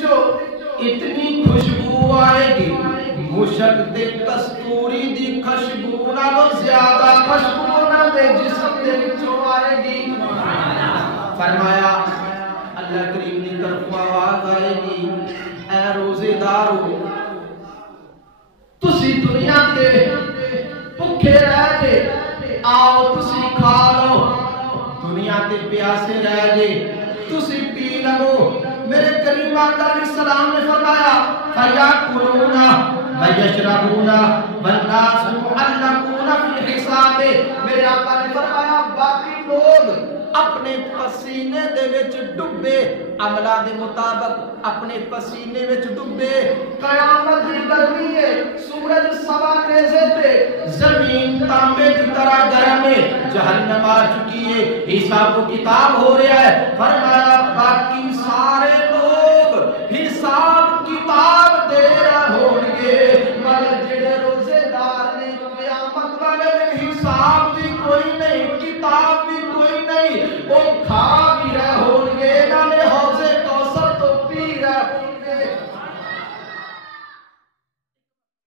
وچوں اتنی خوشبو آئے گی مشک دے کستوری دی خوشبو نالوں زیادہ خوشبو نہ دے جسم دے وچوں آئے گی۔ فرمایا اللہ کریم دی طرف آواز آئے گی، اے روزے دارو تسی دنیا تے بھوکے رہ گے، آؤ تسی کھا لو، دنیا تے پیاسے رہ گے تسی پی لو۔ میرے کریم آقا علیہ السلام نے فرمایا فَيَأْكُلُونَ وَيَشْرَبُونَ وَالنَّاسُ مُعَلَّقُونَ فِي الْحِسَابِ۔ میرے آقا نے فرمایا باقی لوگ اپنے پسینے دے وچ ڈبے، عملہ دے مطابق اپنے پسینے وچ ڈبے، قیامت دی گرمی ہے، سورج سوا نیزے تے، زمین تانبے کی طرح گرم ہے، جہنم آ چکی ہے، حساب و کتاب ہو رہا ہے۔ فرمایا باقی سارے لوگ حساب کتاب دے رہے ہوں گے، مگر جڑے روزے دار نے قیامت والے دن حساب بھی کوئی نہیں، کتاب بھی کوئی نہیں، وہ کھا